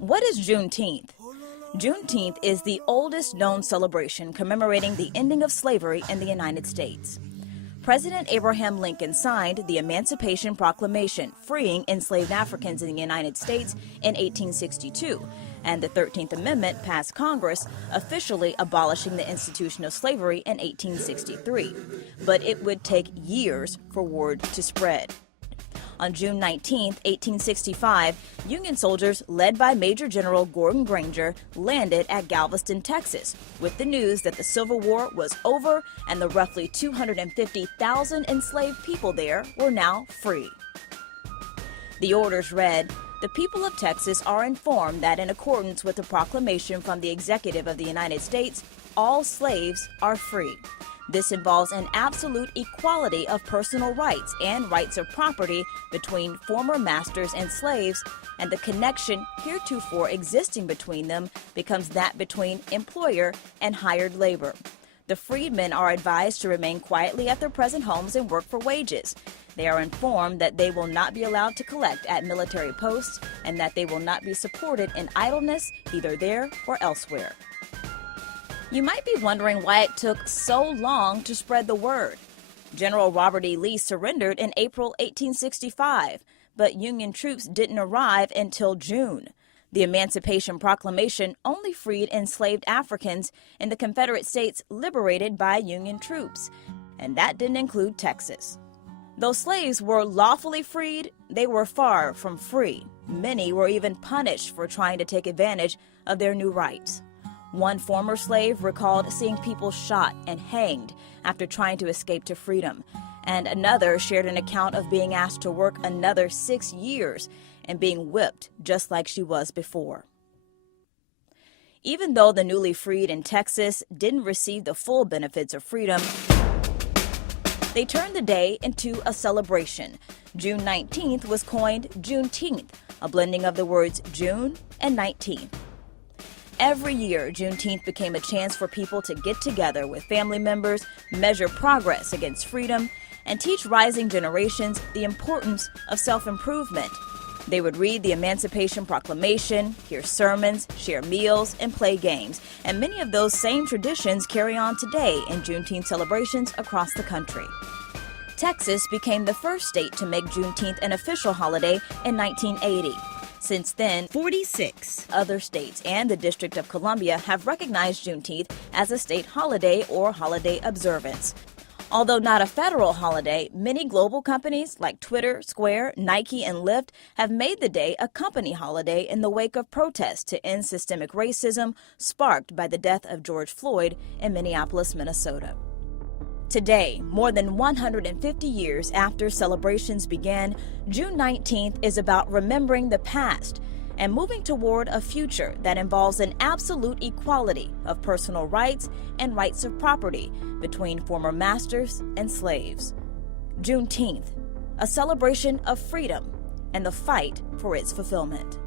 What is Juneteenth? Juneteenth is the oldest known celebration commemorating the ending of slavery in the United States. President Abraham Lincoln signed the Emancipation Proclamation, freeing enslaved Africans in the United States in 1862, and the 13th Amendment passed Congress, officially abolishing the institution of slavery in 1863. But it would take years for word to spread. On June 19, 1865, Union soldiers led by Major General Gordon Granger landed at Galveston, Texas, with the news that the Civil War was over and the roughly 250,000 enslaved people there were now free. The orders read, "The people of Texas are informed that in accordance with the proclamation from the Executive of the United States, all slaves are free. This involves an absolute equality of personal rights and rights of property between former masters and slaves, and the connection heretofore existing between them becomes that between employer and hired labor. The freedmen are advised to remain quietly at their present homes and work for wages. They are informed that they will not be allowed to collect at military posts and that they will not be supported in idleness either there or elsewhere." You might be wondering why it took so long to spread the word. General Robert E. Lee surrendered in April 1865, but Union troops didn't arrive until June. The Emancipation Proclamation only freed enslaved Africans in the Confederate States liberated by Union troops, and that didn't include Texas. Though slaves were lawfully freed, they were far from free. Many were even punished for trying to take advantage of their new rights. One former slave recalled seeing people shot and hanged after trying to escape to freedom, and another shared an account of being asked to work another 6 years and being whipped just like she was before. Even though the newly freed in Texas didn't receive the full benefits of freedom, they turned the day into a celebration. June 19th was coined Juneteenth, a blending of the words June and 19th. Every year, Juneteenth became a chance for people to get together with family members, measure progress against freedom, and teach rising generations the importance of self-improvement. They would read the Emancipation Proclamation, hear sermons, share meals, and play games. And many of those same traditions carry on today in Juneteenth celebrations across the country. Texas became the first state to make Juneteenth an official holiday in 1980. Since then, 46 other states and the District of Columbia have recognized Juneteenth as a state holiday or holiday observance. Although not a federal holiday, many global companies like Twitter, Square, Nike, and Lyft have made the day a company holiday in the wake of protests to end systemic racism sparked by the death of George Floyd in Minneapolis, Minnesota. Today, more than 150 years after celebrations began, June 19th is about remembering the past and moving toward a future that involves an absolute equality of personal rights and rights of property between former masters and slaves. Juneteenth, a celebration of freedom and the fight for its fulfillment.